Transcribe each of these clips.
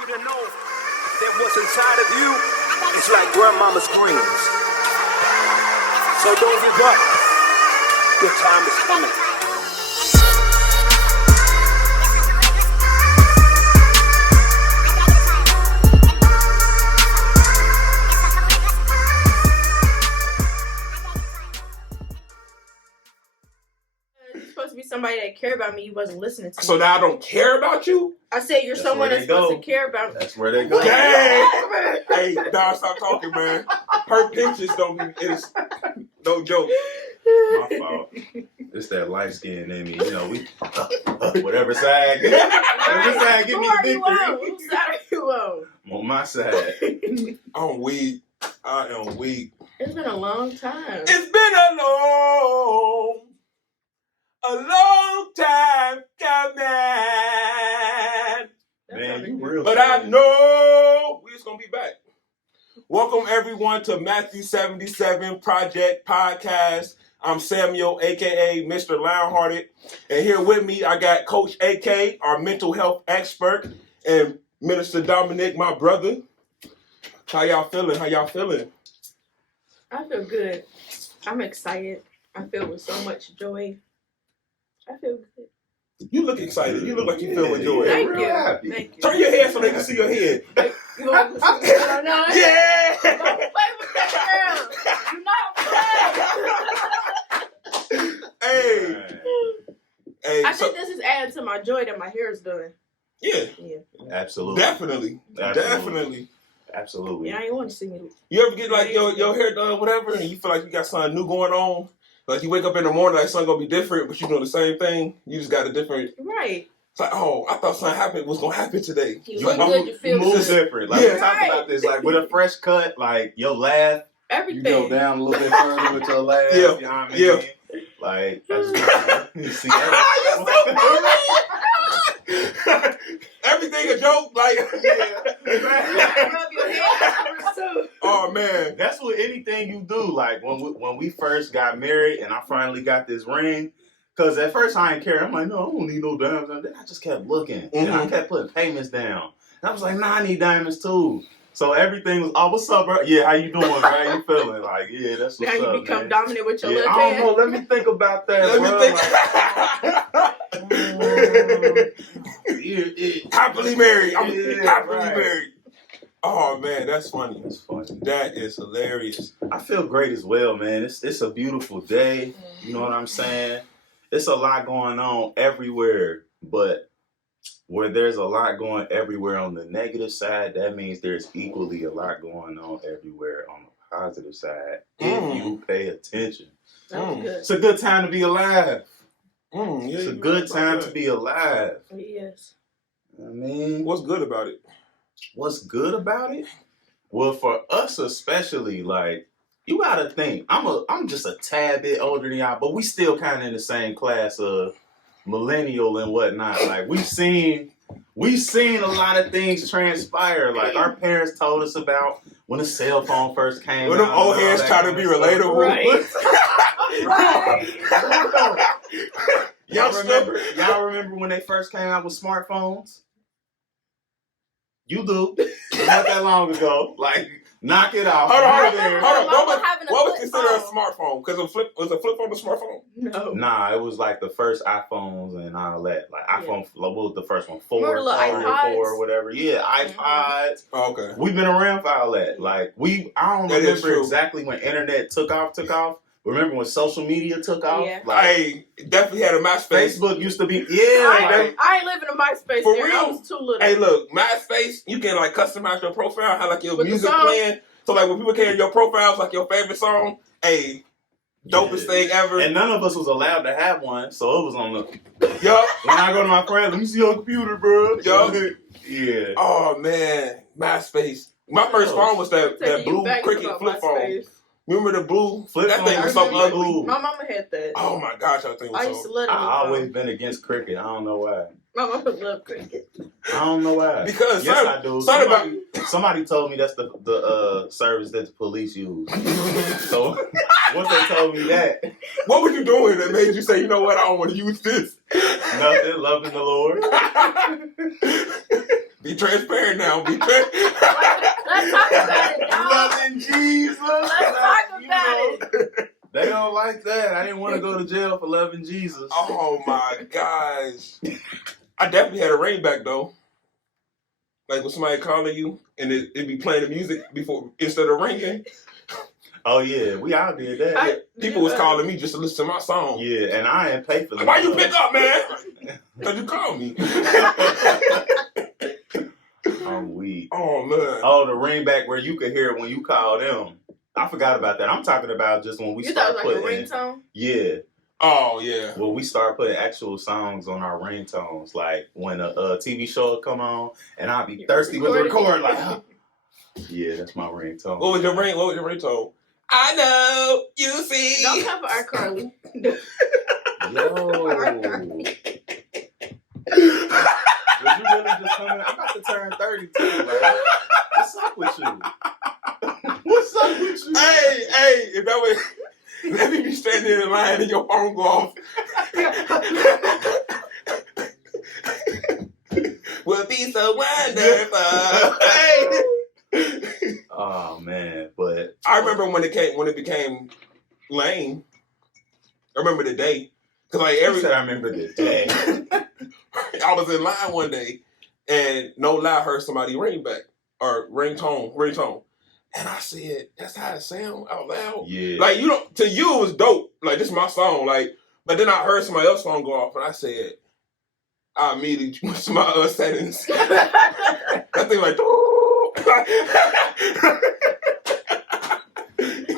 you to know that what's inside of you is like grandmama's greens. So don't give up. Your time is coming. You're supposed to be somebody that cared about me. You wasn't listening to me. So now I don't care about you? I said you're someone that's supposed to care about me. That's where they go. Dang! Hey, Don, stop talking, man. Her pictures don't be, it's no joke. My fault. It's that light skin in me. You know, we whatever side. Whatever side give me the victory. Whose side are you on? I'm on my side. I'm weak. I am weak. It's been a long time. It's been a long time coming. Man, you real. But I know we're just gonna be back. Welcome everyone to Matthew 77 Project Podcast. I'm Samuel, aka Mr. Loudhearted, and here with me I got Coach AK, our mental health expert, and Minister Dominic, my brother. How y'all feeling? I feel good. I'm excited. I feel with so much joy. I feel good. You look excited. You look like you feel with joy. Thank real you. happy. Thank you. Turn your head so they can see your head. You want to see what's going on? Yeah! Don't play with that girl. Do not play. Hey, I think this is adding to my joy that my hair is done. Yeah. Absolutely. Definitely. Yeah, I ain't want to see me. You ever get like your hair done, whatever, and you feel like you got something new going on? Like you wake up in the morning, like something gonna be different, but you doing the same thing. You just got a different. Right. It's like, oh, I thought something was gonna happen today. You look good, you feel move good. different. Like Yeah. we talked about this, like with a fresh cut, like your laugh, Everything. you go down a little bit further with your laugh. Yeah. You know what I mean? Yeah. Like I just see Everything a joke, like. Rub your head too. Oh man, that's what anything you do. Like when we first got married and I finally got this ring. Cause at first I didn't care. I'm like, no, I don't need no diamonds. And then I just kept looking and I kept putting payments down. And I was like, nah, I need diamonds too. So everything was, oh, what's up, bro? Yeah, how you doing? How you feeling? Like, yeah, that's what's up. Now you become man. dominant with your Yeah, left I hand. don't know. Let me think about that. Happily married. I'm happily right. married. Oh man, that's funny. That's funny. That is hilarious. I feel great as well, man. It's a beautiful day. You know what I'm saying? It's a lot going on everywhere, but where there's a lot going everywhere on the negative side, that means there's equally a lot going on everywhere on the positive side. If you pay attention. That was good. It's a good time to be alive. Yeah, It's a good time to be alive. Yes. I mean, What's good about it? what's good about it? Well, for us especially, like, you gotta think. I'm just a tad bit older than y'all, but we still kind of in the same class of millennial and whatnot. Like we've seen a lot of things transpire. Like our parents told us about when the cell phone first came When out. them old heads try to be relatable. Right. Y'all remember when they first came out with smartphones? You do. Not that long ago. Like, knock it off. Hold on. Mama having a What was flip considered a phone. smartphone? Because was a flip phone a smartphone? No. Nah, it was like the first iPhones and all that. Like iPhone, what was the first one? 4, Remember the little 3 or iPods? 4 or whatever. Yeah, iPods. Oh, okay. We've been around for all that. Like I don't That is remember true. exactly when internet took off. Remember when social media took off? Yeah. Like I definitely had a MySpace. Facebook used to be I ain't living in MySpace. For there. real? I was too little. Hey, look, MySpace, you can like customize your profile, have like your With the music song? playing. So like when people came to your profiles, like your favorite song, hey, dopest thing ever. And none of us was allowed to have one, so it was on the. Yup. When I go to my friends, let me see your computer, bro. Yup. Yeah. Oh man, MySpace. My first phone was that blue Cricket flip phone. Remember the blue Flip That phone thing was was so so ugly. cool. My mama had that. Oh my gosh, that thing was I used to so. love it. I always been against cricket. I don't know why. My mama loved cricket. I don't know why. Because yes, I do. Somebody told me that's the service that the police use. So once they told me that, What were you doing that made you say, you know what, I don't want to use this? nothing, loving the Lord. Be transparent now. Be Let's talk about it, dog. Loving Jesus. Let's talk about it. They don't like that. I didn't want to go to jail for loving Jesus. Oh my gosh. I definitely had a ring back though. Like when somebody calling you and it be playing the music before instead of ringing. Oh yeah, we all did that. People was calling me just to listen to my song. Yeah, and I ain't pay for that. Why you pick up, man? Because you called me. I'm weak. Oh man. Oh, the ring back where you could hear it when you call them. I forgot about that. I'm talking about just when we You start thought it was like putting. a ringtone? Yeah. Oh yeah. Well, we start putting actual songs on our ringtones, like when a TV show will come on, and I'll be thirsty with the record, like, yeah, that's my ringtone. What was your ringtone? I know you see. Don't come for our Carly. Yo. Was you really just coming? I'm about to turn 32, right? What's up with you? What's up with you? Hey, if that was, let me be standing in line and your phone go off. Will be so wonderful. Hey. Oh man, but I remember when it became lame. I remember the day. Cause like I remember the day. I was in line one day and no lie, I heard somebody ring back or ringtone. And I said, that's how it sound out loud. Yeah. Like to you it was dope. Like this is my song. Like, but then I heard somebody else's phone go off and I said, I immediately went to my other settings. That thing like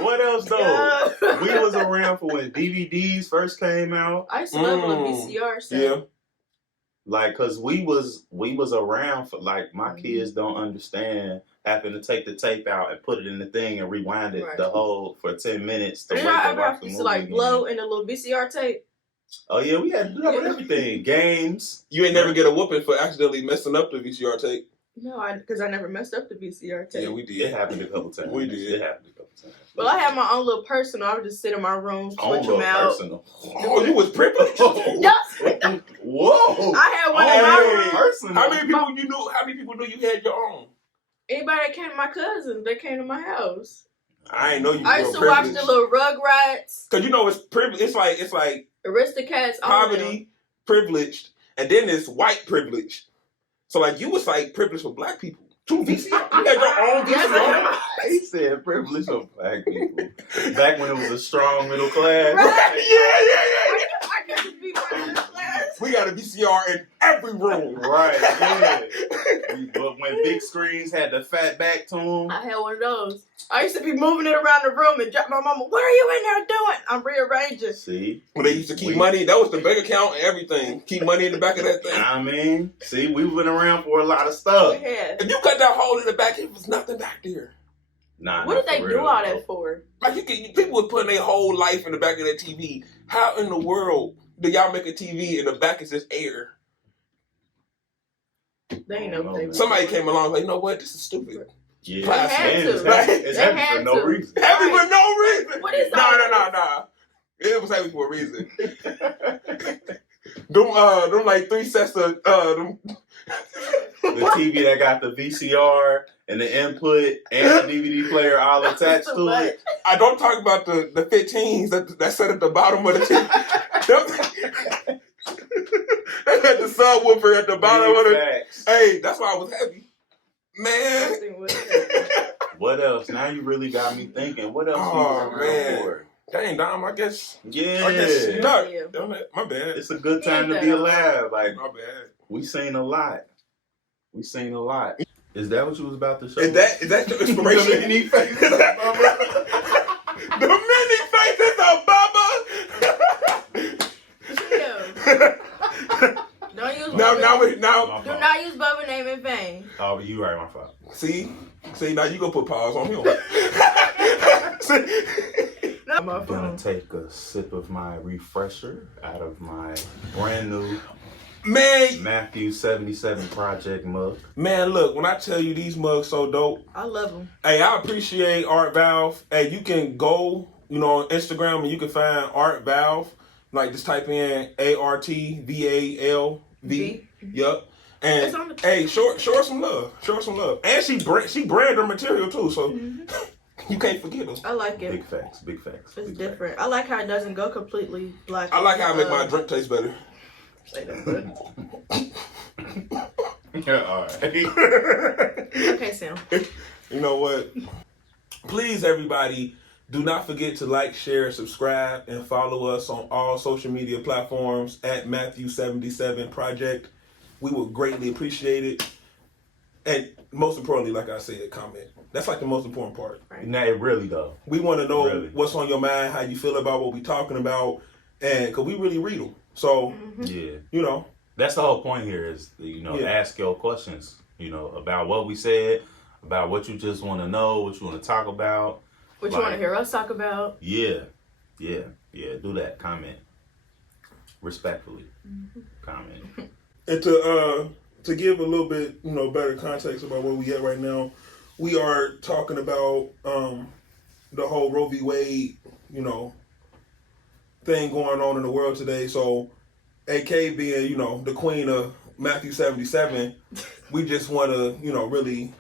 What else though? We was around for when DVDs first came out. I used to love a VCR set. Yeah. Like, cause we was around for like my kids don't understand having to take the tape out and put it in the thing and rewind it the whole for 10 minutes. Did y'all ever have to like blow in a little VCR tape? Oh yeah, we had to do that with everything. Games. You ain't never get a whooping for accidentally messing up the VCR tape. No, because I never messed up the VCR tape. Yeah, we did. It happened a couple times. We did. It happened a couple times. Well, I had my own little personal. I would just sit in my room, switch them out. Personal. Oh, you was privileged. Whoa! I had one in my room. Personal. How many people you knew? How many people knew you had your own? Anybody that came to my cousins, they came to my house. I ain't know you. I used to watch the little Rugrats. Cause you know it's privilege. It's like Aristocats. poverty, privileged, and then it's white privilege. So like you was like privileged for black people. Two VCR. You had your own VCR. He said privilege for black people. Back when it was a strong middle class. Right. Yeah. I could just be part of the class. We got a VCR in every room. Right, yeah. But when big screens had the fat back to them. I had one of those. I used to be moving it around the room and drop my mama, what are you in there doing? I'm rearranging. See? When they used to keep money, that was the bank account and everything. Keep money in the back of that thing. I mean, see, we've been around for a lot of stuff. Yeah. If you cut that hole in the back, it was nothing back there. Nah, what did they do all that for? Like people were putting their whole life in the back of that TV. How in the world do y'all make a TV and the back is just air? They ain't know what they were. Somebody came along like, you know what? This is stupid. Yeah, They had to. It's heavy for no reason. Heavy for no reason. What is Nah. It was heavy for a reason. them like 3 sets of them. The TV that got the VCR and the input and the DVD player all attached to it. I don't talk about the 15s that sat at the bottom of the TV. They had the subwoofer at the bottom of the. Facts. Hey, that's why I was heavy, man. What else? Now you really got me thinking. What else? Oh man, dang, Dom. I guess. Yeah. I guess not. My bad. It's a good time to be alive. Like my bad. We seen a lot. Is that what you was about to show? Is that your inspiration? The many faces of Bubba. The many faces of Bubba. Don't use Now. Do not use Bubba name in vain. Oh, you right, my fault. See, now you gonna put pause on him. I'm gonna take a sip of my refresher out of my brand new Matthew 77 Project mug. Man, look, when I tell you these mugs so dope. I love them. Hey, I appreciate Art Valve. Hey, you can go, on Instagram and you can find Art Valve. Like, just type in ARTVALV. Yup. And hey, show her some love. Show her some love. And she brand her material too, so you can't forget her. I like it. Big facts. It's different. I like how it doesn't go completely black. I like how I make my drink taste better. Say that. All right. Okay, Sam. You know what? Please, everybody, do not forget to like, share, subscribe, and follow us on all social media platforms at Matthew77 Project. We would greatly appreciate it. And most importantly, like I said, comment. That's like the most important part. Right. Nah, it really though. We want to know what's on your mind, how you feel about what we're talking about, and because we really read them. So, yeah, you know. That's the whole point here is, ask your questions, about what we said, about what you just want to know, what you want to talk about. What you want to hear us talk about. Yeah. Do that. Comment. Respectfully. Comment. And to give a little bit, better context about where we at right now, we are talking about the whole Roe v. Wade, thing going on in the world today. So, AK being, the queen of Matthew 77, we just want to, really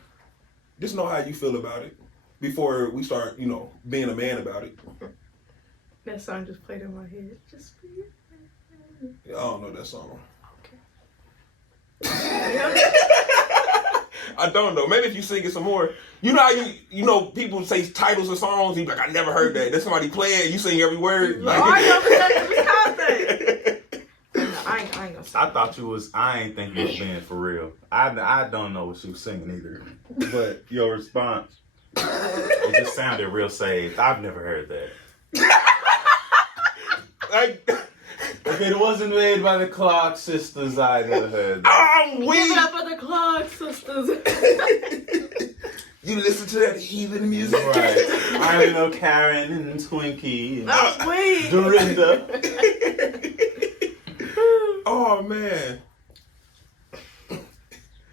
just know how you feel about it before we start, being a man about it. That song just played in my head. Just for you. I don't know that song. Okay. I don't know. Maybe if you sing it some more. You know how people say titles of songs, you be like, I never heard that. Then somebody play it, you sing every word. Like, I know that I ain't gonna sing. I thought I ain't think you was being for real. I don't know what she was singing either. But your response, it just sounded real saved. I've never heard that. If it wasn't made by the Clark sisters, I never heard that. Give it up for the Clark sisters. You listen to that heathen music? Right. I know Karen and Twinkie and Dorinda. Oh, man.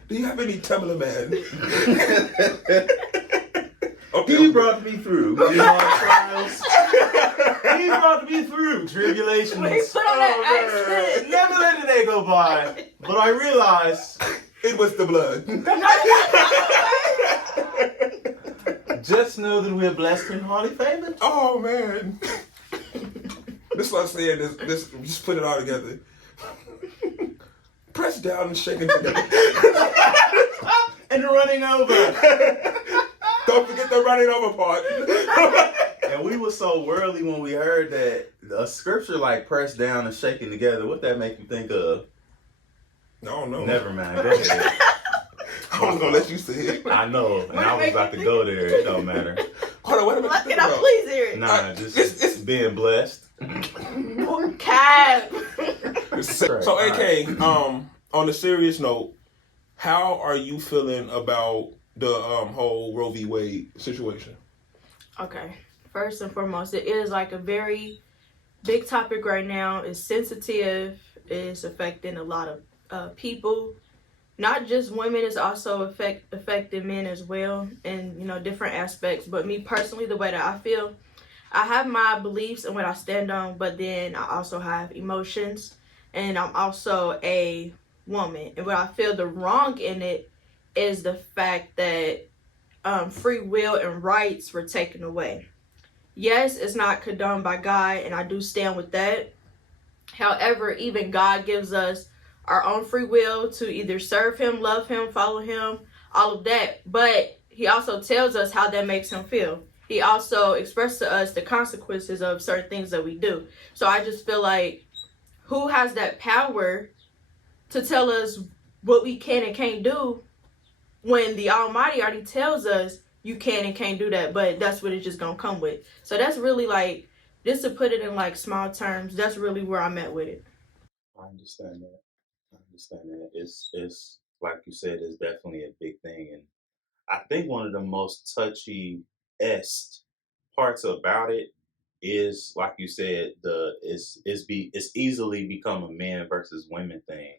Do you have any Timberland man? Okay. He brought me through trials. He brought me through tribulations. When he put on that accent. Never let a day go by. But I realized it was the blood. Just know that we're blessed and highly favored. Oh, man. This is what I'm saying. This, just put it all together. Press down and shake it together. And running over. Don't forget the running over part. And we were so worldly when we heard that a scripture like pressed down and shaking together. What that make you think of? I don't know. Never mind. Go ahead. I was gonna let you say it. I know, and I was about to go there. It don't matter. Hold on, what am I Can I please hear it? Nah, just being blessed. Cap. So, AK, on a serious note, how are you feeling about the whole Roe v. Wade situation? Okay. First and foremost, it is like a very big topic right now. It's sensitive. It's affecting a lot of people. Not just women, it's also affecting men as well in, different aspects. But me personally, the way that I feel, I have my beliefs and what I stand on, but then I also have emotions. And I'm also a woman. And what I feel the wrong in it is the fact that free will and rights were taken away. Yes, it's not condoned by God, and I do stand with that. However, even God gives us our own free will to either serve him, love him, follow him, all of that. But he also tells us how that makes him feel. He also expressed to us the consequences of certain things that we do. So I just feel like, who has that power to tell us what we can and can't do when the Almighty already tells us you can and can't do that, but that's what it's just gonna come with. So that's really like, just to put it in like small terms, that's really where I'm at with it. I understand that. It's like you said, it's definitely a big thing, and I think one of the most touchy-est parts about it is, like you said, it's easily become a men versus women thing,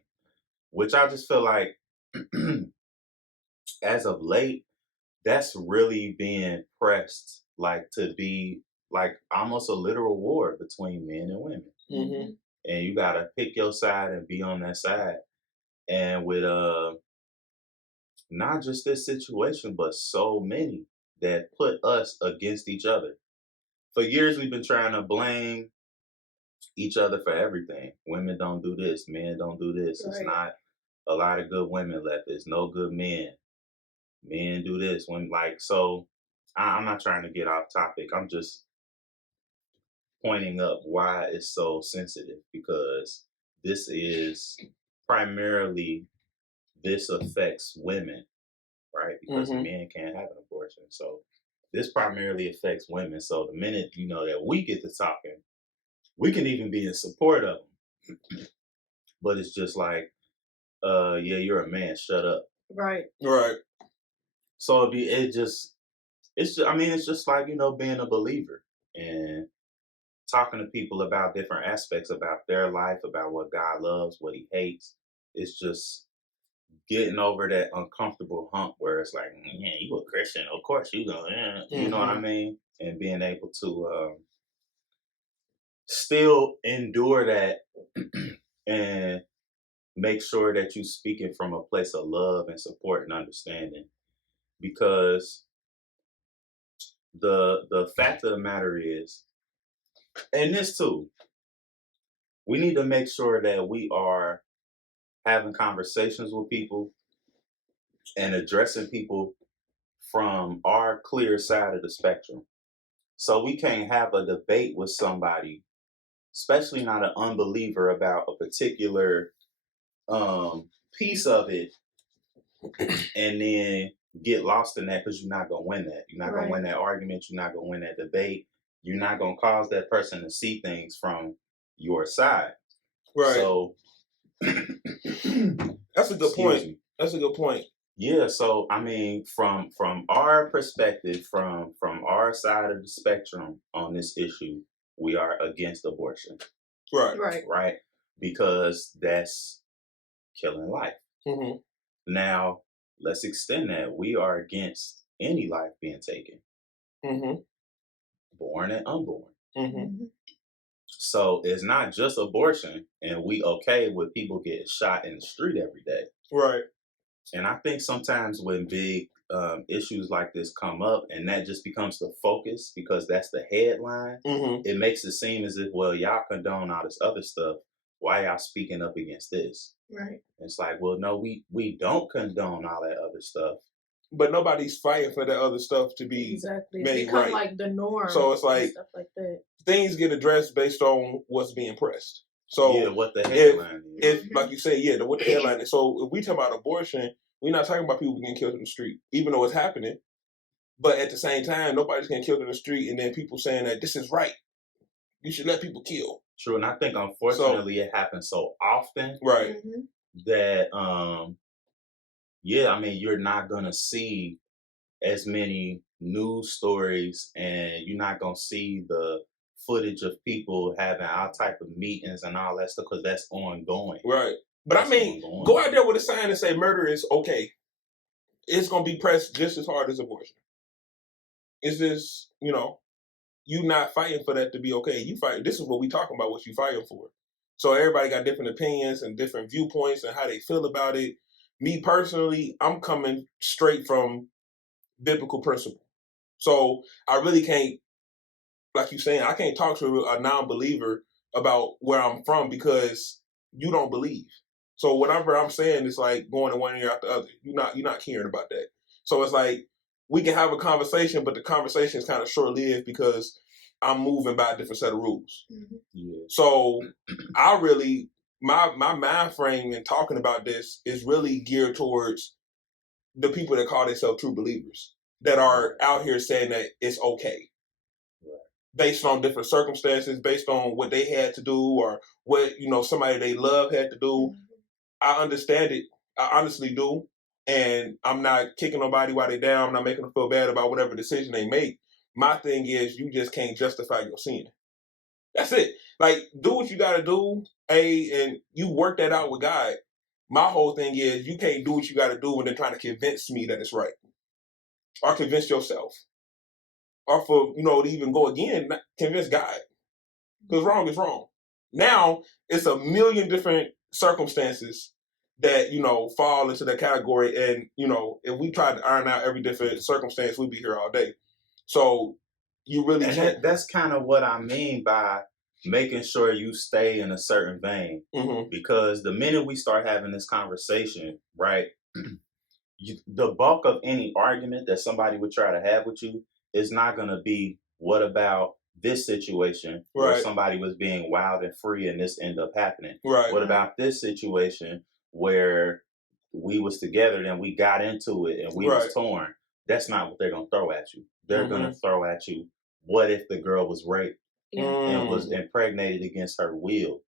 which I just feel like as of late, that's really being pressed like to be like almost a literal war between men and women. Mm-hmm. And you gotta pick your side and be on that side. And with not just this situation, but so many that put us against each other. For years, we've been trying to blame each other for everything. Women don't do this, men don't do this. It's Right. not a lot of good women left. There's no good men. Men do this. When like so, I'm not trying to get off topic. I'm just pointing up why it's so sensitive because this is primarily this affects women, right? Because men can't have an abortion. So this primarily affects women. So the minute that we get to talking, we can even be in support of them. But it's just like, yeah, you're a man, shut up. Right. Right. So it's just like, being a believer and talking to people about different aspects about their life, about what God loves, what he hates. It's just getting over that uncomfortable hump where it's like, yeah, you a Christian, of course you gonna, you know what I mean? And being able to still endure that and make sure that you speaking from a place of love and support and understanding. Because the fact of the matter is, and this too, we need to make sure that we are having conversations with people and addressing people from our clear side of the spectrum. So we can't have a debate with somebody, especially not an unbeliever, about a particular piece of it, and then get lost in that because you're not gonna win that. You're not gonna win that argument. You're not gonna win that debate. You're not gonna cause that person to see things from your side. Right. So that's a good point. That's a good point. Yeah. So I mean, from our perspective, from our side of the spectrum on this issue, we are against abortion. Right. Right. Right. Because that's killing life. Now, let's extend that. We are against any life being taken, born and unborn. So it's not just abortion, and we okay with people getting shot in the street every day. Right. And I think sometimes when big issues like this come up, and that just becomes the focus because that's the headline, it makes it seem as if, well, y'all condone all this other stuff. Why y'all speaking up against this? Right. It's like, well, no, we don't condone all that other stuff. But nobody's fighting for that other stuff to be made become right. like the norm. So it's like stuff like that. Things get addressed based on what's being pressed. So yeah, what the headline is. If like you say, what the headline is. So if we talk about abortion, we're not talking about people getting killed in the street, even though it's happening. But at the same time, nobody's getting killed in the street, and then people saying that this is right. You should let people kill. True, and I think unfortunately it happens so often, right? That I mean, you're not gonna see as many news stories, and you're not gonna see the footage of people having all type of meetings and all that stuff because that's ongoing. Right. But that's ongoing. Go out there with a sign and say murder is okay. It's gonna be pressed just as hard as abortion. It's just, you not fighting for that to be okay. You fight. This is what we talking about. What you fighting for? So everybody got different opinions and different viewpoints and how they feel about it. Me personally, I'm coming straight from biblical principle. So I really can't, like you saying, I can't talk to a non-believer about where I'm from because you don't believe. So whatever I'm saying is like going in one ear out the other. You're not caring about that. So it's like we can have a conversation, but the conversation is kind of short-lived because I'm moving by a different set of rules. Yeah. So I really, my mind frame in talking about this is really geared towards the people that call themselves true believers that are out here saying that it's okay. Based on different circumstances, based on what they had to do or what, somebody they love had to do. I understand it. I honestly do. And I'm not kicking nobody while they're down. I'm not making them feel bad about whatever decision they make. My thing is you just can't justify your sin. That's it. Like, do what you got to do, and you work that out with God. My whole thing is you can't do what you got to do and then trying to convince me that it's right. Or convince yourself. Or for, to even go again, convince God. Because wrong is wrong. Now, it's a million different circumstances that, fall into that category. And, if we tried to iron out every different circumstance, we'd be here all day. So you really and that's kind of what I mean by making sure you stay in a certain vein. Because the minute we start having this conversation, right, the bulk of any argument that somebody would try to have with you is not going to be, what about this situation where somebody was being wild and free and this ended up happening? What about this situation where we was together and we got into it and we was torn? That's not what they're going to throw at you. They're going to throw at you, what if the girl was raped and was impregnated against her will?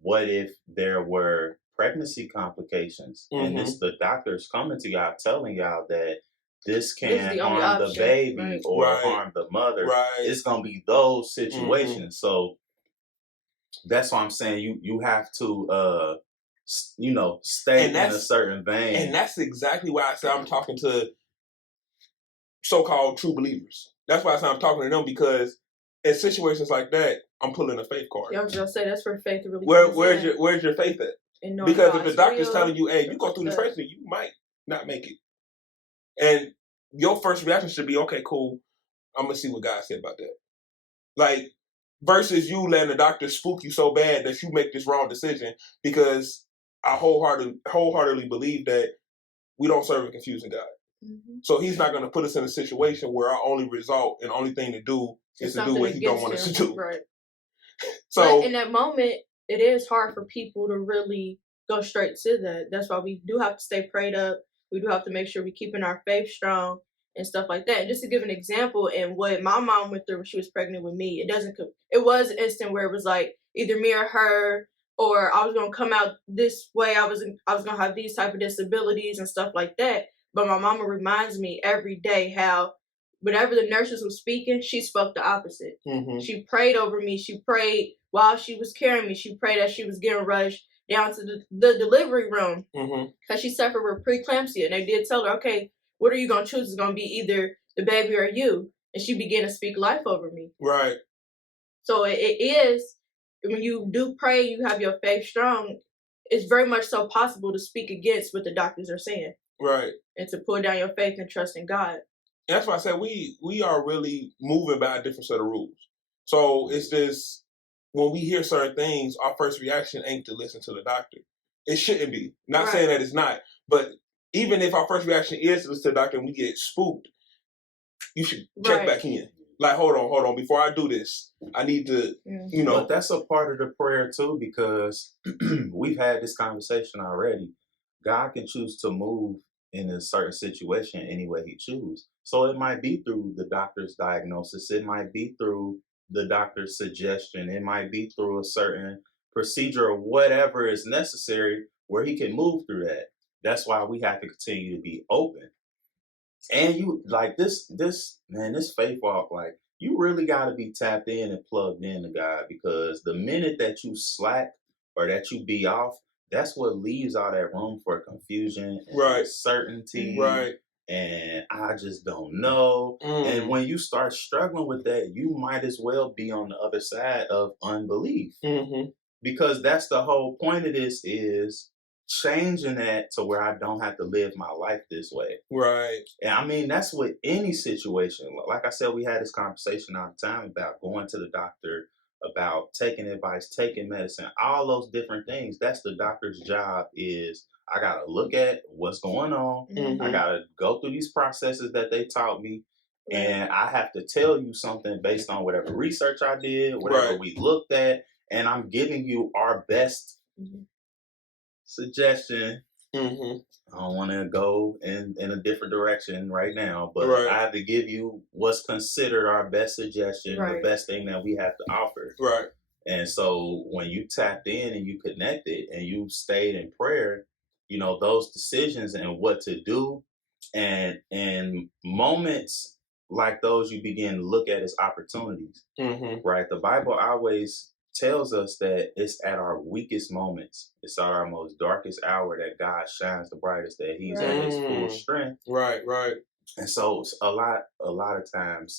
What if there were pregnancy complications and the doctor's coming to y'all telling y'all that this can harm the baby or harm the mother? It's going to be those situations. So that's why I'm saying you have to stay in a certain vein. And that's exactly why I say I'm talking to so-called true believers. That's why I say I'm talking to them, because in situations like that, I'm pulling a faith card. Yeah, I was gonna say that's where faith really. Where's your faith at? Because if the doctor's telling you, "Hey, you go through this pregnancy, you might not make it," and your first reaction should be, "Okay, cool, I'm gonna see what God said about that." Like, versus you letting the doctor spook you so bad that you make this wrong decision, because I wholeheartedly believe that we don't serve a confusing God. So he's not going to put us in a situation where our only result and only thing to do is to do what he don't want us to do. Right. So but in that moment, it is hard for people to really go straight to that. That's why we do have to stay prayed up. We do have to make sure we're keeping our faith strong and stuff like that. And just to give an example, and what my mom went through when she was pregnant with me, it was an instant where it was like either me or her, or I was going to come out this way. I was going to have these type of disabilities and stuff like that. But my mama reminds me every day how whenever the nurses were speaking, she spoke the opposite. She prayed over me. She prayed while she was carrying me. She prayed as she was getting rushed down to the delivery room, because she suffered with preeclampsia. And they did tell her, okay, what are you going to choose? It's going to be either the baby or you. And she began to speak life over me. Right. So it is, when you do pray, you have your faith strong, it's very much so possible to speak against what the doctors are saying. Right. And to pull down your faith and trust in God. And that's why I said we are really moving by a different set of rules. So it's just, when we hear certain things, our first reaction ain't to listen to the doctor. It shouldn't be. Not saying that it's not. But even if our first reaction is to listen to the doctor and we get spooked, you should check back in. Like, hold on. Before I do this, I need to, But that's a part of the prayer too, because we've had this conversation already. God can choose to move in a certain situation any way he chooses. So it might be through the doctor's diagnosis. It might be through the doctor's suggestion. It might be through a certain procedure or whatever is necessary where he can move through that. That's why we have to continue to be open. And you like this faith walk, like, you really got to be tapped in and plugged in to God, because the minute that you slack or that you be off, that's what leaves all that room for confusion and uncertainty. And I just don't know. And when you start struggling with that, you might as well be on the other side of unbelief. Because that's the whole point of this, is changing that to where I don't have to live my life this way. Right. And I mean, that's with any situation. Like I said, we had this conversation all the time about going to the doctor, about taking advice, taking medicine, all those different things. That's the doctor's job. Is I got to look at what's going on. I got to go through these processes that they taught me. And I have to tell you something based on whatever research I did, whatever we looked at. And I'm giving you our best suggestion. I don't want to go in a different direction right now, but I have to give you what's considered our best suggestion, the best thing that we have to offer. Right. And so when you tapped in and you connected and you stayed in prayer, those decisions and what to do, and moments like those, you begin to look at as opportunities. Right. The Bible always tells us that it's at our weakest moments, it's at our most darkest hour that God shines the brightest, that he's at his full strength. Right. And so a lot of times,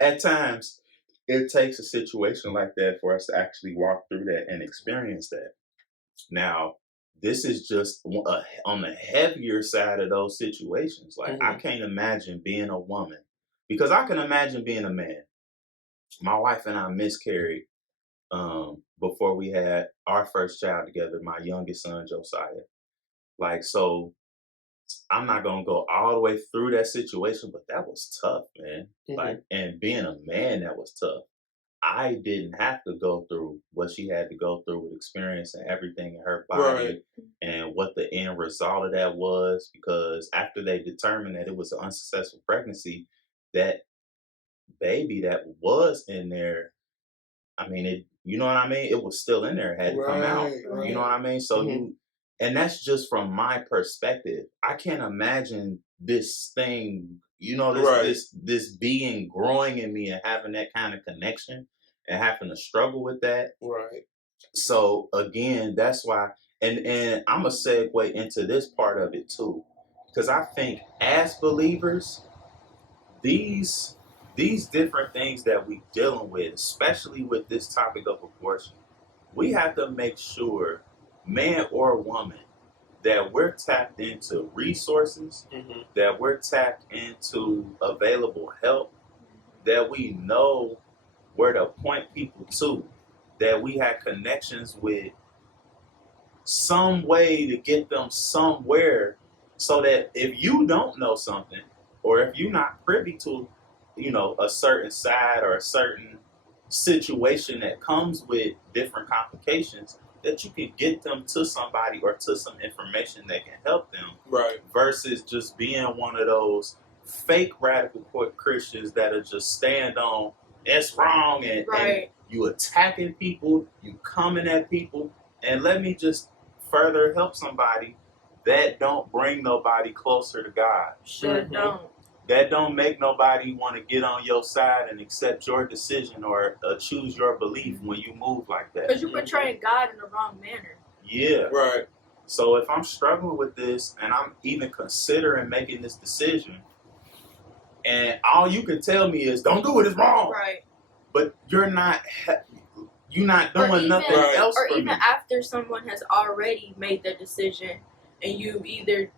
at times, it takes a situation like that for us to actually walk through that and experience that. Now, this is just on the heavier side of those situations. Like, I can't imagine being a woman, because I can imagine being a man. My wife and I miscarried before we had our first child together, my youngest son, Josiah. Like, so I'm not gonna go all the way through that situation, but that was tough, man. Like, and being a man, that was tough. I didn't have to go through what she had to go through with experiencing everything in her body and what the end result of that was, because after they determined that it was an unsuccessful pregnancy, that baby that was in there, I mean, you know what I mean? It was still in there, it had to come out. You know what I mean? So and that's just from my perspective. I can't imagine this thing, this being growing in me and having that kind of connection and having to struggle with that. Right. So again, that's why, and I'm gonna segue into this part of it too, because I think as believers, these different things that we dealing with, especially with this topic of abortion, we have to make sure, man or woman, that we're tapped into resources, that we're tapped into available help, that we know where to point people to, that we have connections with some way to get them somewhere, so that if you don't know something, or if you're not privy to, a certain side or a certain situation that comes with different complications, that you can get them to somebody or to some information that can help them. Right. Versus just being one of those fake radical Christians that are just stand on it's wrong and you attacking people, you coming at people. And let me just further help somebody, that don't bring nobody closer to God. Sure don't. That don't make nobody want to get on your side and accept your decision or choose your belief when you move like that. Because you're portraying God in the wrong manner. Yeah. Right. So if I'm struggling with this and I'm even considering making this decision, and all you can tell me is don't do it, it's wrong. Right. But you're not doing nothing else or for even me. after someone has already made the decision and you either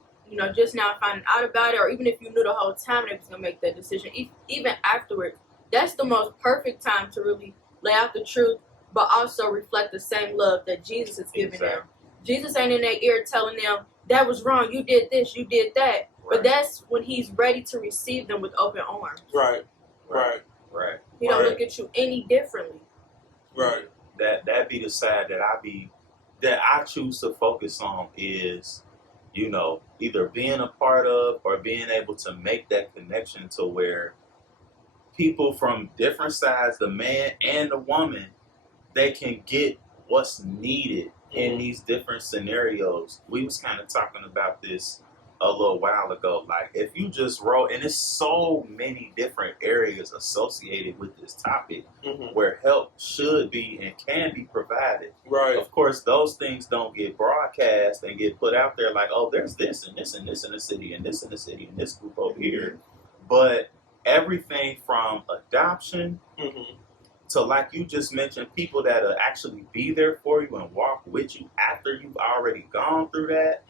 just now finding out about it, or even if you knew the whole time they was gonna make that decision, even afterwards, that's the most perfect time to really lay out the truth, but also reflect the same love that Jesus is giving them. Jesus ain't in their ear telling them that was wrong, you did this, you did that. But that's when he's ready to receive them with open arms. Right. He don't look at you any differently. Right. That be the side that I choose to focus on is, either being a part of or being able to make that connection to where people from different sides, the man and the woman, they can get what's needed in these different scenarios. We was kind of talking about this a little while ago. Like, if you just wrote, and there's so many different areas associated with this topic where help should be and can be provided. Right. Of course, those things don't get broadcast and get put out there like, oh, there's this and this and this in the city and this in the city and this group over here. But everything from adoption to, like you just mentioned, people that'll actually be there for you and walk with you after you've already gone through that,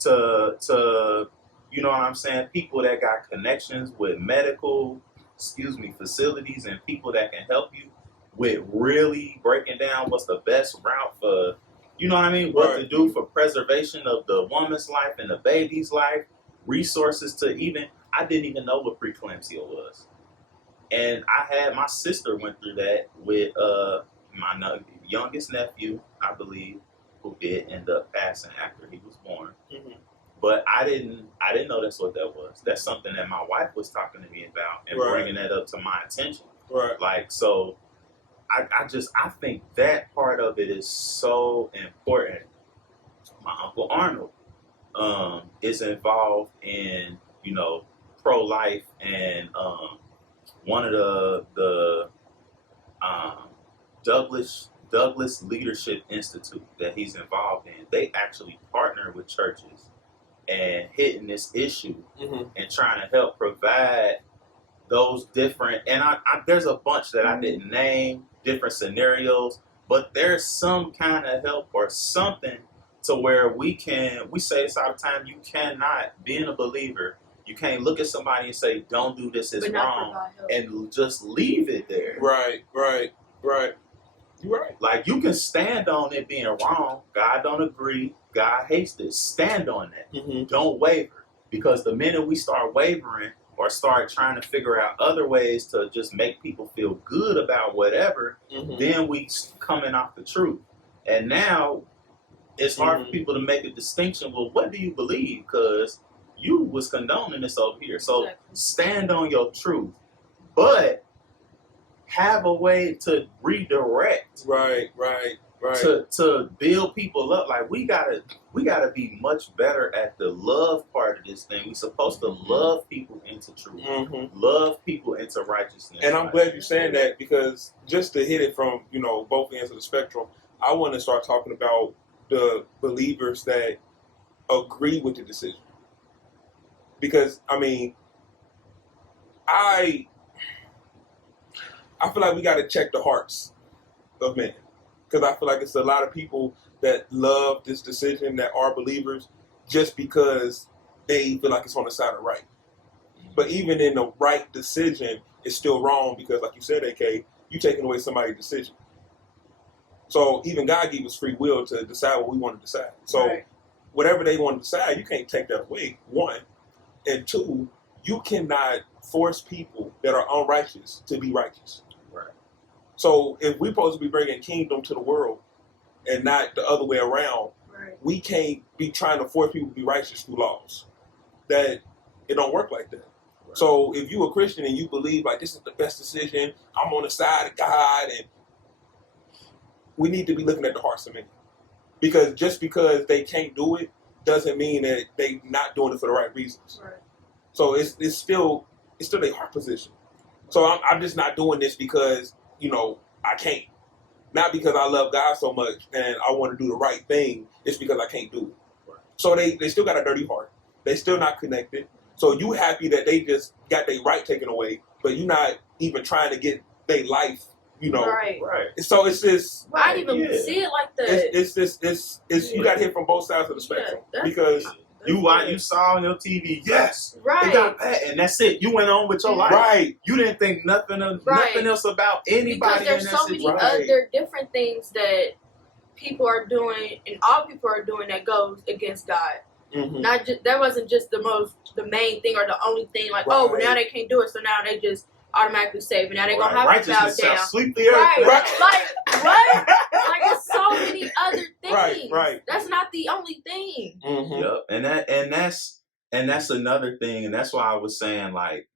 to you know what I'm saying, people that got connections with medical, facilities and people that can help you with really breaking down what's the best route for, what to do for preservation of the woman's life and the baby's life, resources to even, I didn't even know what preeclampsia was. And my sister went through that with my youngest nephew, I believe, who did end up passing after he was born. But I didn't know that's what that was. That's something that my wife was talking to me about and bringing that up to my attention. Right. Like, so I think that part of it is so important. My Uncle Arnold is involved in, pro-life, and one of the Douglas Leadership Institute that he's involved in, they actually partner with churches and hitting this issue and trying to help provide those different, and I there's a bunch that I didn't name, different scenarios, but there's some kind of help or something to where we say this all the time, you cannot, being a believer, you can't look at somebody and say, don't do this, it's wrong, and just leave it there. Right. You're right. Like, you can stand on it being wrong. God don't agree. God hates this. Stand on that. Mm-hmm. Don't waver. Because the minute we start wavering or start trying to figure out other ways to just make people feel good about whatever, then we coming off the truth. And now it's hard for people to make a distinction. Well, what do you believe? Because you was condoning this over here. So stand on your truth. But have a way to redirect. Right. To build people up. Like, we gotta be much better at the love part of this thing. We're supposed to love people into truth. Love people into righteousness. And I'm glad you're saying that, because just to hit it from, both ends of the spectrum, I want to start talking about the believers that agree with the decision. Because, I feel like we got to check the hearts of men. Because I feel like it's a lot of people that love this decision that are believers just because they feel like it's on the side of right. But even in the right decision, it's still wrong because, like you said, AK, you're taking away somebody's decision. So even God gave us free will to decide what we want to decide. So whatever they want to decide, you can't take that away, one. And two, you cannot force people that are unrighteous to be righteous. So if we're supposed to be bringing kingdom to the world and not the other way around, we can't be trying to force people to be righteous through laws. That it don't work like that. So if you're a Christian and you believe like this is the best decision, I'm on the side of God, and we need to be looking at the hearts of men. Because just because they can't do it doesn't mean that they not doing it for the right reasons. So it's still their heart position. So I'm just not doing this because I can't. Not because I love God so much and I want to do the right thing. It's because I can't do it. So they still got a dirty heart. They still not connected. So you happy that they just got their right taken away, but you're not even trying to get their life, Right. So it's just. I didn't even see it like that. It's you got to hit from both sides of the spectrum because. You saw on your TV, yes, right? It got bad, and that's it. You went on with your life, right? You didn't think nothing else about anybody. Because there's so many other different things that people are doing, and all people are doing that goes against God. Not just that wasn't just the main thing or the only thing. Like, oh, but now they can't do it, so now they just automatically saved, and now they're gonna have to bow down. Sweep the earth. Like what? Like there's so many other things. Right. That's not the only thing. Yep. And that's another thing, and that's why I was saying, like,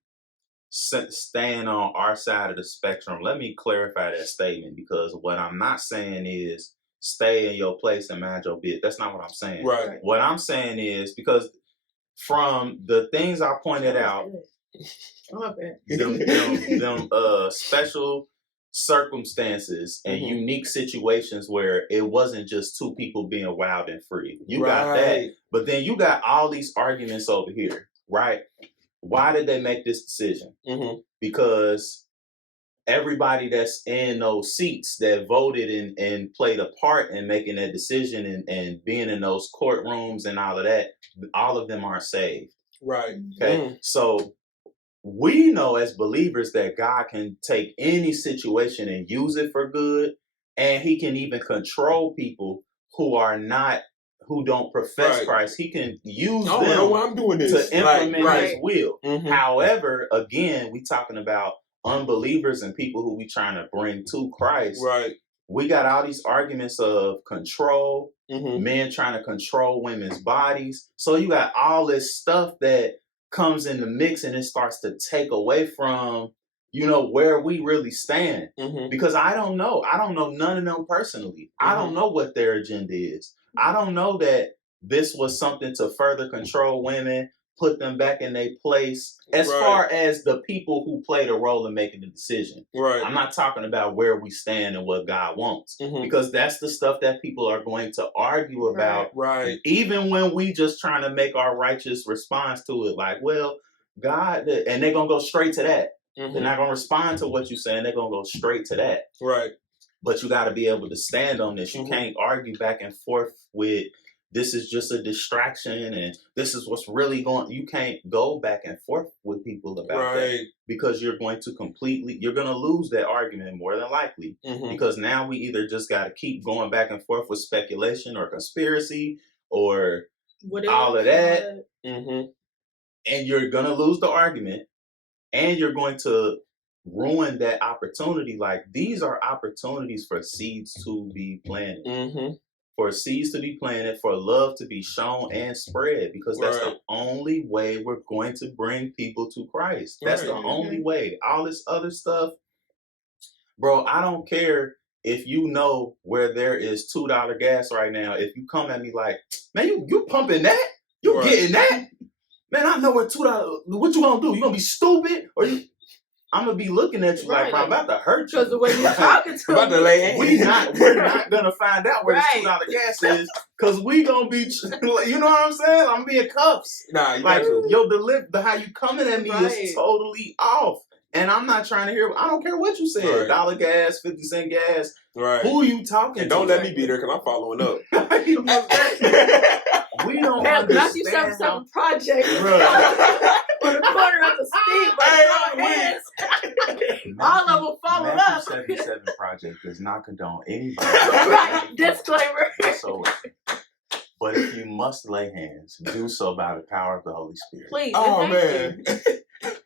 staying on our side of the spectrum. Let me clarify that statement, because what I'm not saying is stay in your place and mind your business. That's not what I'm saying. Right. What I'm saying is, because from the things I pointed out, them special circumstances and unique situations where it wasn't just two people being wild and free. You got that, but then you got all these arguments over here, right? Why did they make this decision? Because everybody that's in those seats that voted and played a part in making that decision and being in those courtrooms and all of that, all of them aren't saved. Right. Okay. So we know as believers that God can take any situation and use it for good, and he can even control people who don't profess Christ. He can use them I'm doing this. to implement his will. However, again, we talking about unbelievers and people who we trying to bring to Christ. Right. We got all these arguments of control, men trying to control women's bodies. So you got all this stuff that comes in the mix, and it starts to take away from, where we really stand. Because I don't know none of them personally. I don't know what their agenda is. I don't know that this was something to further control women, put them back in their place, as far as the people who played a role in making the decision. I'm not talking about where we stand and what God wants, because that's the stuff that people are going to argue about. Even when we just trying to make our righteous response to it, like, well, God, and they're going to go straight to that. They're not going to respond to what you're saying. They're going to go straight to that. But you got to be able to stand on this. You can't argue back and forth with this is just a distraction and this is what's really going. You can't go back and forth with people about that because you're going to lose that argument more than likely because now we either just got to keep going back and forth with speculation or conspiracy or all of that. And you're going to lose the argument and you're going to ruin that opportunity. Like, these are opportunities for seeds to be planted. For seeds to be planted, for love to be shown and spread, because that's the only way we're going to bring people to Christ. That's the only way. All this other stuff, bro, I don't care if you know where there is $2 gas right now. If you come at me like, man, you pumping that? You getting that? Man, I know where $2. What you gonna do? You gonna be stupid? Or I'm gonna be looking at you like, bro, I'm about to hurt you. Because the way you're talking to about to lay hands. We're not gonna find out where the $2 gas is, because we gonna be, you know what I'm saying? I'm being cuffs. Nah, you like, got yo, how you coming at me is totally off. And I'm not trying to hear, I don't care what you said. $1 gas, 50-cent gas. Who are you talking to? And don't let me be there because I'm following up. We don't understand. Matthew 77 Project. On the corner of the street, all of them following up. Matthew 77 Project does not condone anybody. Right, disclaimer. But if you must lay hands, do so by the power of the Holy Spirit. Please. Oh, man.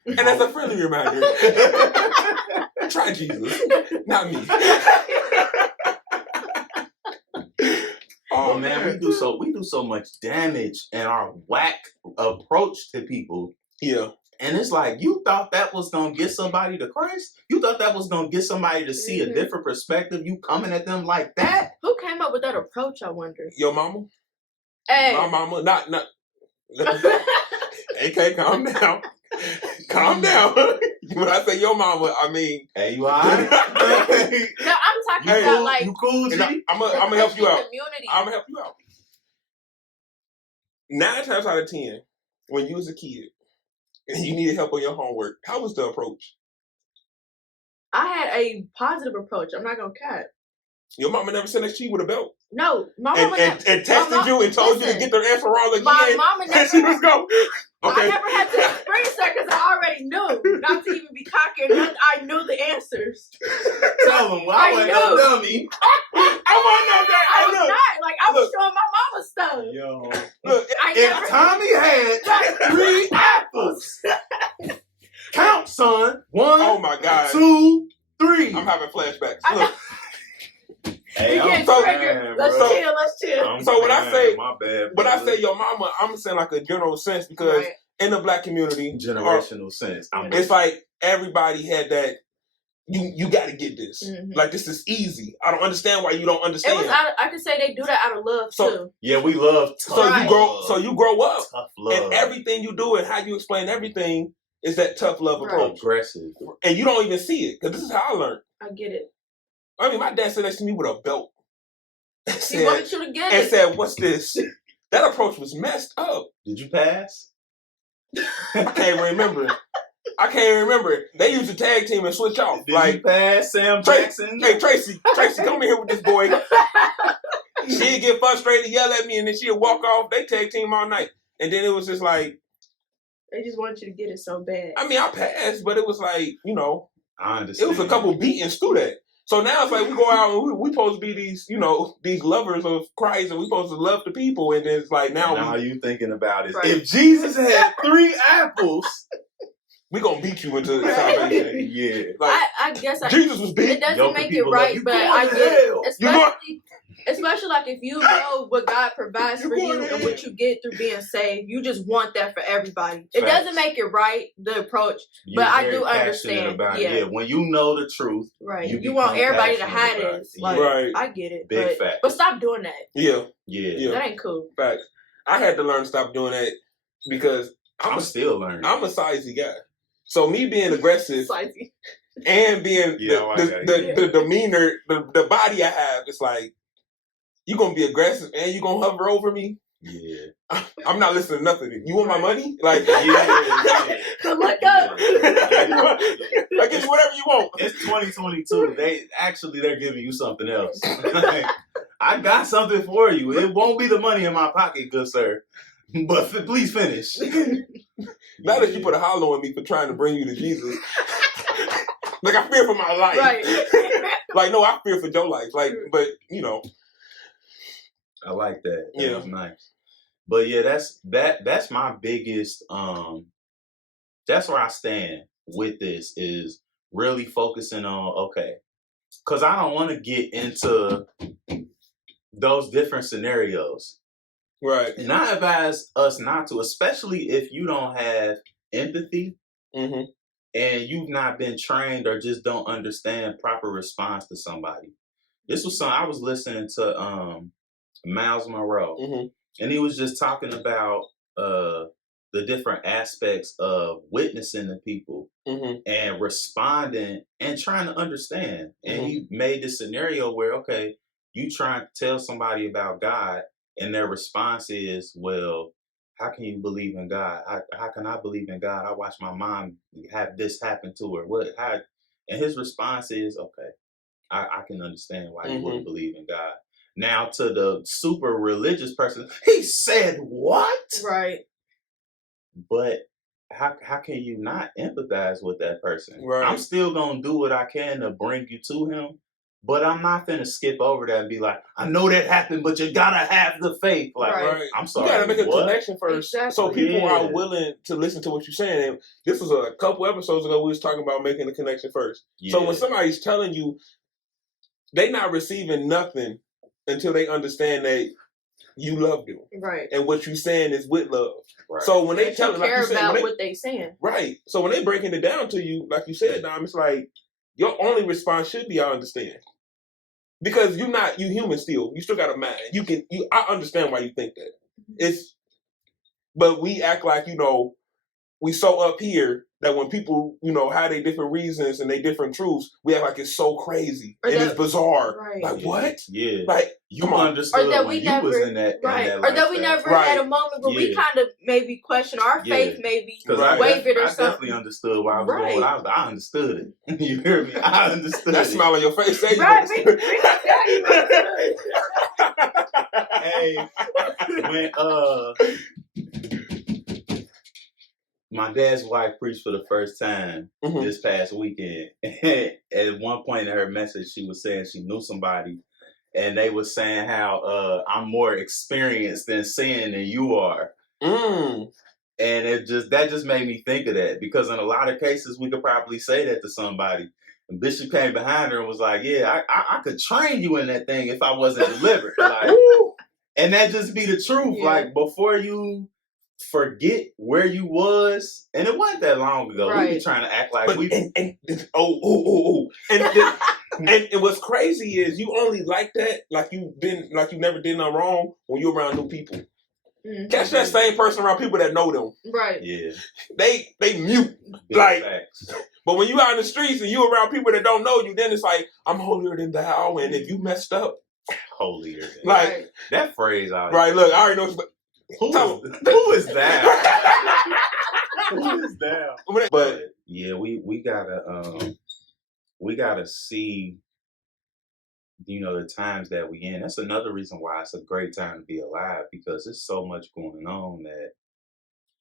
And as a friendly reminder, try Jesus, not me. Oh man, we do so much damage in our whack approach to people. Yeah. And it's like, you thought that was gonna get somebody to Christ? You thought that was gonna get somebody to see a different perspective? You coming at them like that? Who came up with that approach, I wonder? Your mama? Hey. My mama, not. AK, calm down. Calm down. When I say your mama, I mean, hey, you alright? No, I'm talking about like, you cool, G? I'm gonna help you out. Community. I'm gonna help you out. 9 times out of 10, when you was a kid and you needed help on your homework, how was the approach? I had a positive approach. I'm not gonna cut. Your mama never sent a you with a belt. No, my mama and tested you and told you to get the answer wrong again. My mama never. She was going. Okay. I never had to experience that because I already knew not to even be cocky. I knew the answers. Tell them, I wasn't no dummy. I wasn't no dummy. I was not. Like, I was showing my mama stuff. Yo, look, if Tommy had 3 apples, count, son. 1, oh my God, 2, 3. I'm having flashbacks. Look. Hey, let's chill. So when I say, my bad, when I say your mama, I'm saying like a general sense because in the black community, generational sense, it's like everybody had that. You got to get this. Like, this is easy. I don't understand why you don't understand. I could say they do that out of love too. Yeah, we love tough. So you grow up, tough love, and everything you do and how you explain everything is that tough love approach. Aggressive, and you don't even see it because this is how I learned. I get it. I mean, my dad said next to me with a belt. He wanted you to get it. And said, "What's this?" That approach was messed up. Did you pass? I can't remember. They used to tag team and switch off. Did you pass Sam Jackson? Hey, Tracy, come in here with this boy. She'd get frustrated, yell at me, and then she'd walk off. They tag team all night. And then it was just like... They just wanted you to get it so bad. I mean, I passed, but it was like, I understand. It was a couple beatings through that. So now it's like we go out and we supposed to be these, these lovers of Christ, and we supposed to love the people. And then it's like now you thinking about it. Right. If Jesus had 3 apples, we gonna beat you into salvation. Yeah. Like, I guess Jesus was beat. It doesn't make it right, but I get it. Especially like if you know what God provides for you and what you get through being saved, you just want that for everybody. It doesn't make it right, the approach, but I do understand. About it. Yeah, when you know the truth, right? You want everybody to have this. Like, right. I get it. Big fact. But stop doing that. Yeah. That ain't cool. Facts. I had to learn to stop doing that because I'm still learning. I'm a sizey guy. So me being aggressive and being the demeanor, the body I have, it's like, you gonna be aggressive and you gonna hover over me? Yeah. I'm not listening to nothing. You want my money? Like, look up. I give you whatever you want. It's 2022. They're giving you something else. I got something for you. It won't be the money in my pocket, good sir. But please finish. Now that you put a hollow on me for trying to bring you to Jesus, like I fear for my life. Right. Like, no, I fear for your life. Like, but you know, I like that. That Yeah. was nice. But yeah, that's my biggest. That's where I stand with this, is really focusing on, okay, because I don't want to get into those different scenarios. right. And I advise us not to, especially if you don't have empathy Mm-hmm. and you've not been trained or just don't understand proper response to somebody. This was something I was listening to Miles Monroe, Mm-hmm. and he was just talking about the different aspects of witnessing to people Mm-hmm. and responding and trying to understand. And Mhm. he made this scenario where, okay, you try to tell somebody about God and their response is, well, how can you believe in God? How can I believe in God? I watched my mom have this happen to her. And his response is, okay, I can understand why you wouldn't believe in God. Now, to the super religious person, he said what? Right. But how can you not empathize with that person? Right. I'm still gonna do what I can to bring you to him, but I'm not gonna skip over that and be like, I know that happened, but you gotta have the faith. Like, Right. I'm sorry. You gotta make a what? connection first, Exactly. so people Yeah. are willing to listen to what you're saying. And this was a couple episodes ago. We was talking about making a connection first. So when somebody's telling you, they not receiving nothing until they understand that you love them, Right. and what you saying is with love. Right. So when they That tell you it, like care you said, about when they, what they saying. right. So when they breaking it down to you, like you said, Dom, it's like your only response should be, I understand. Because you human still. You still got a mind. I understand why you think that. But we act like, we so up here that when people, have their different reasons and their different truths, we act like it's so crazy and it's bizarre. Right. Like, what? Yeah. Like, You come on. understood Or that when we you was in that right. in that Or that we lifestyle. never had a moment where we Yeah. kind of maybe question our faith, maybe Right. wavered or I something. definitely understood why I was Right. going. I understood it. You hear me? I understood That it. smile on your face. Say Right. you Hey, when my dad's wife preached for the first time Mhm. this past weekend. At one point in her message, she was saying she knew somebody, and they were saying how I'm more experienced in sin than you are. Mm. And that just made me think of that, because in a lot of cases we could probably say that to somebody. And Bishop came behind her and was like, "Yeah, I could train you in that thing if I wasn't delivered." Like, and that just be the truth. Yeah. Like, before you forget where you was, and it wasn't that long ago. We be trying to act like and what's crazy is you only like that, like you never did nothing wrong when you're around new people. Mm-hmm. Catch that same person around people that know them. Right. Yeah. They mute. Big like facts. But when you out in the streets and you around people that don't know you, then it's like, I'm holier than thou, and if you messed up, holier than like that phrase out. Right, look, I already know. Who is that? Who is that? But yeah, we gotta see, the times that we in. That's another reason why it's a great time to be alive, because there's so much going on that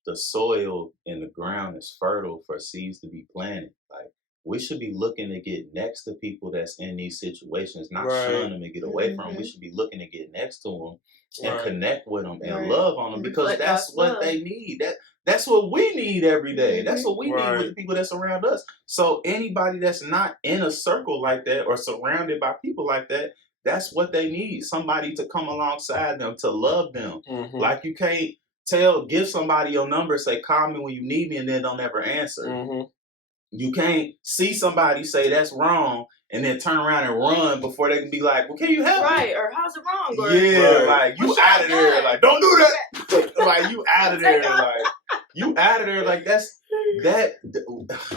the soil in the ground is fertile for seeds to be planted. Like, we should be looking to get next to people that's in these situations, not shun them and get away from them. We should be looking to get next to them and connect with them and love on them, because that's what they need. That's what we need every day. That's what we need with the people that surround us. So anybody that's not in a circle like that or surrounded by people like that, that's what they need. Somebody to come alongside them, to love them. Mm-hmm. Like, you can't give somebody your number, say, call me when you need me, and then don't ever answer. Mm-hmm. You can't see somebody say that's wrong and then turn around and run before they can be like, well, can you help me? Right, or how's it wrong? Or, like, you out of there, like, don't do that. Like, you out of there, like, you out of there, like, that.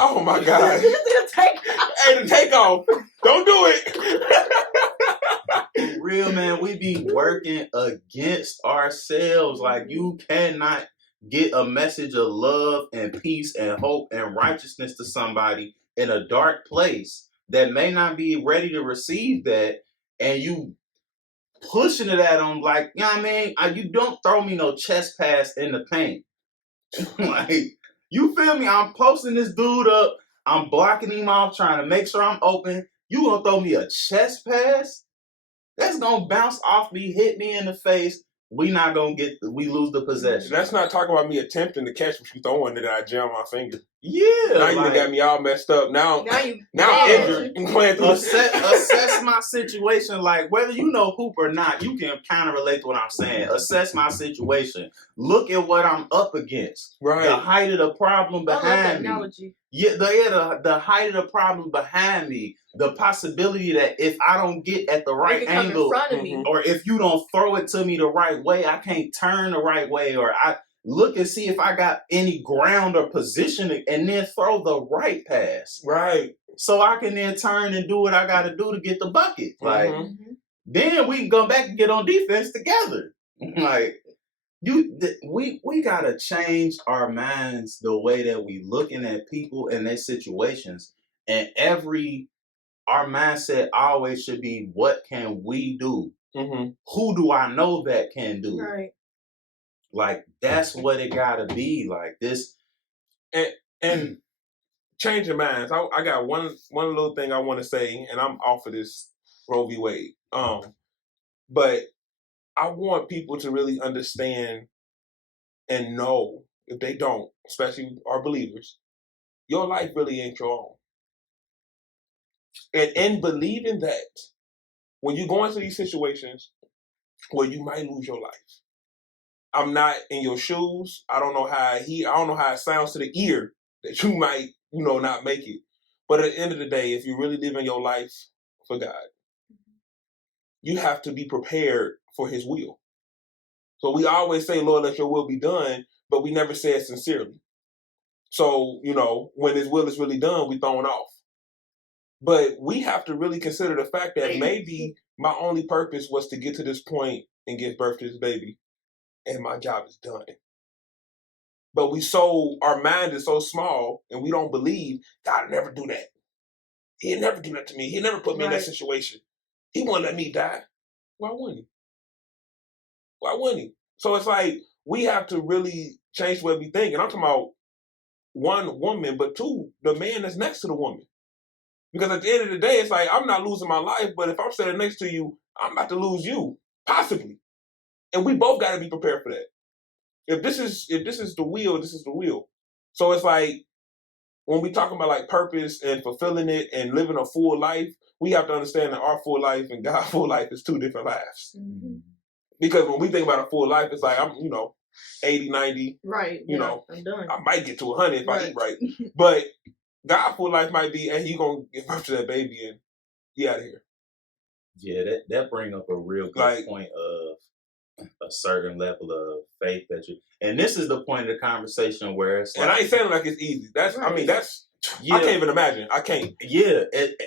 Oh my God. Hey, the takeoff. Don't do it. For real, man, we be working against ourselves. Like, you cannot get a message of love and peace and hope and righteousness to somebody in a dark place that may not be ready to receive that, and you pushing it at them like, you know what I mean? You don't throw me no chest pass in the paint. Like, you feel me? I'm posting this dude up. I'm blocking him off, trying to make sure I'm open. You gonna throw me a chest pass? That's gonna bounce off me, hit me in the face. We lose the possession. That's not talking about me attempting to catch what you throwing that I jam my finger. Yeah. Now you done got me all messed up. Now I'm injured and playing through assess my situation. Like, whether you know hoop or not, you can kind of relate to what I'm saying. Assess my situation. Look at what I'm up against. Right. The height of the problem behind me. Analogy. Yeah, the height of the problem behind me. The possibility that if I don't get at the right angle, in front of me. or if you don't throw it to me the right way, I can't turn the right way, or I look and see if I got any ground or position and then throw the right pass. Right. So I can then turn and do what I got to do to get the bucket. Like, then we can go back and get on defense together. Like, we got to change our minds the way that we looking at people and their situations. And our mindset always should be, what can we do? Who do I know that can do? Right. Like, that's what it gotta be. Like this, and change your minds. I got one little thing I want to say, and I'm off of this Roe v. Wade. But I want people to really understand and know, if they don't, especially our believers, your life really ain't your own. And in believing that, when you go into these situations where you might lose your life, I'm not in your shoes. I don't know how it sounds to the ear that you might, not make it. But at the end of the day, if you're really living your life for God, you have to be prepared for His will. So we always say, Lord, let your will be done, but we never say it sincerely. So, when His will is really done, we thrown off. But we have to really consider the fact that maybe my only purpose was to get to this point and give birth to this baby, and my job is done. But our mind is so small, and we don't believe God would never do that. He'd never do that to me. He'd never put me in that situation. He won't let me die. Why wouldn't He? Why wouldn't He? So it's like, we have to really change the way we think. And I'm talking about one, woman, but two, the man that's next to the woman. Because at the end of the day, it's like, I'm not losing my life, but if I'm standing next to you, I'm about to lose you, possibly. And we both got to be prepared for that. If this is the will, this is the will. So it's like, when we talk about like purpose and fulfilling it and living a full life, we have to understand that our full life and God's full life is two different lives. Because when we think about a full life, it's like, I'm, 80, 90. Right. I'm done. I might get to 100 if I eat right. But God's full life might be, and He going to give birth to that baby and he out of here. Yeah, that bring up a real good point of a certain level of faith that you, and this is the point of the conversation where it's like, and I ain't saying like it's easy. I can't even imagine. I can't. Yeah,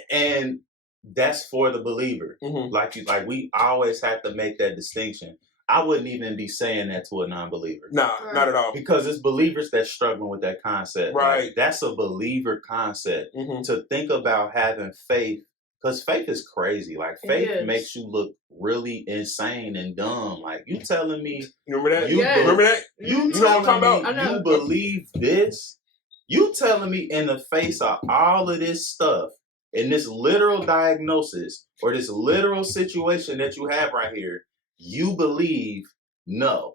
and that's for the believer. Like we always have to make that distinction. I wouldn't even be saying that to a non-believer. Nah, not at all. Because it's believers that's struggling with that concept. Right. Like, that's a believer concept. To think about having faith, because faith is crazy. Like, faith makes you look really insane and dumb. Like, you telling me... You remember that? Remember that? You know what I'm talking about? You believe this? You telling me in the face of all of this stuff, in this literal diagnosis, or this literal situation that you have right here, you believe no.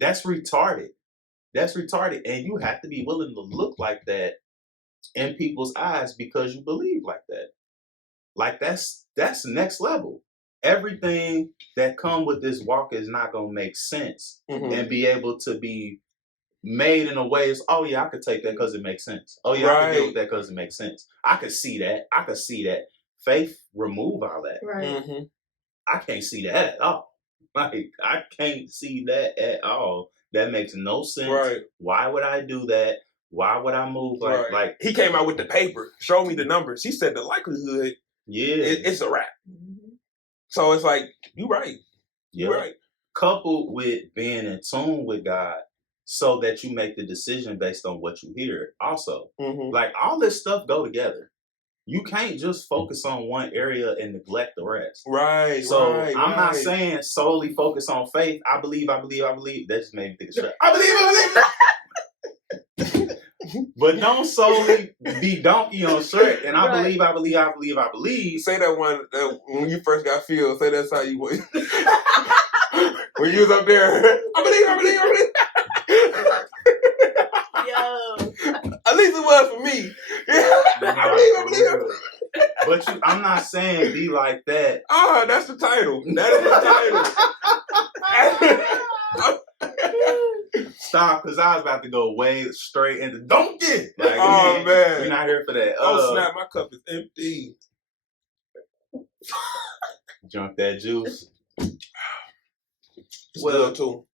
That's retarded. That's retarded. And you have to be willing to look like that in people's eyes because you believe like that. Like, that's next level. Everything that come with this walk is not going to make sense and be able to be made in a way is, oh yeah, I could take that because it makes sense. Oh yeah, I can deal with that because it makes sense. I could see that. Faith remove all that. Right. I can't see that at all. Like, I can't see that at all. That makes no sense. Right. Why would I do that? Why would I move like he came out with the paper, showed me the numbers. He said the likelihood, it's a wrap. So it's like, you're right. You're right. Coupled with being in tune with God so that you make the decision based on what you hear also. Like, all this stuff go together. you can't just focus on one area and neglect the rest. Right. So right, I'm not saying solely focus on faith. I believe. That just made me think of shit. I believe. But don't solely be donkey on Shrek. And I believe. Say that one when you first got filled. Say that's how you went. When you was up there. I believe. Yo. At least it was for me. I believe. But I'm not saying be like that. Oh, that's the title. That is the title. Stop, because I was about to go way straight into donkey. Like, oh, man. We're not here for that. Oh, snap. My cup is empty. Drunk that juice. It's good, too.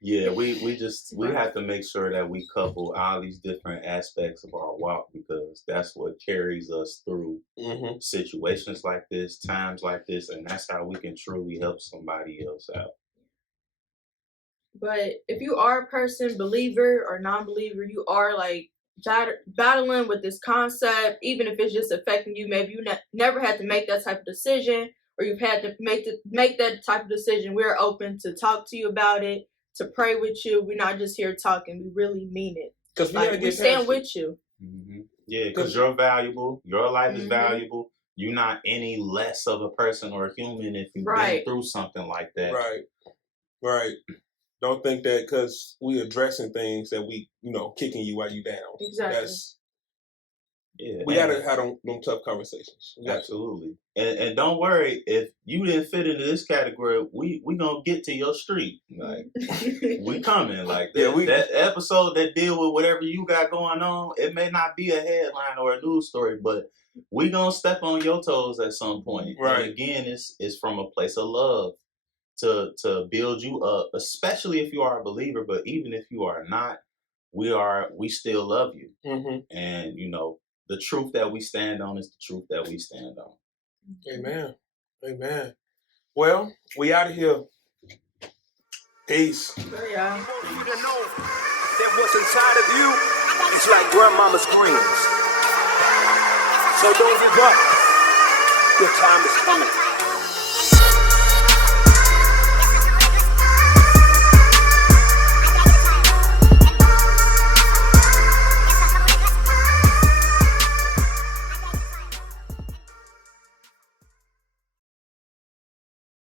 Yeah, we have to make sure that we couple all these different aspects of our walk, because that's what carries us through situations like this, times like this, and that's how we can truly help somebody else out. But if you are a person, believer or non-believer, you are like battling with this concept, even if it's just affecting you. Maybe you never had to make that type of decision, or you've had to make that type of decision. We're open to talk to you about it, to pray with you. We're not just here talking. We really mean it. Because we stand with you. Yeah, because you're valuable. Your life is valuable. You're not any less of a person or a human if you've been through something like that. Right. Don't think that because we addressing things that we, kicking you while you down. Exactly. We gotta have them tough conversations. Absolutely. And don't worry, if you didn't fit into this category, we gonna get to your street. Like we coming. Like that episode that deal with whatever you got going on, it may not be a headline or a news story, but we gonna step on your toes at some point. Right. And again, it's from a place of love to build you up, especially if you are a believer, but even if you are not, we still love you. And the truth that we stand on is the truth that we stand on. Amen. Well, we out of here. Peace. Yeah. I want you to know that what's inside of you is like grandmama's greens. So don't give up. Your time is coming.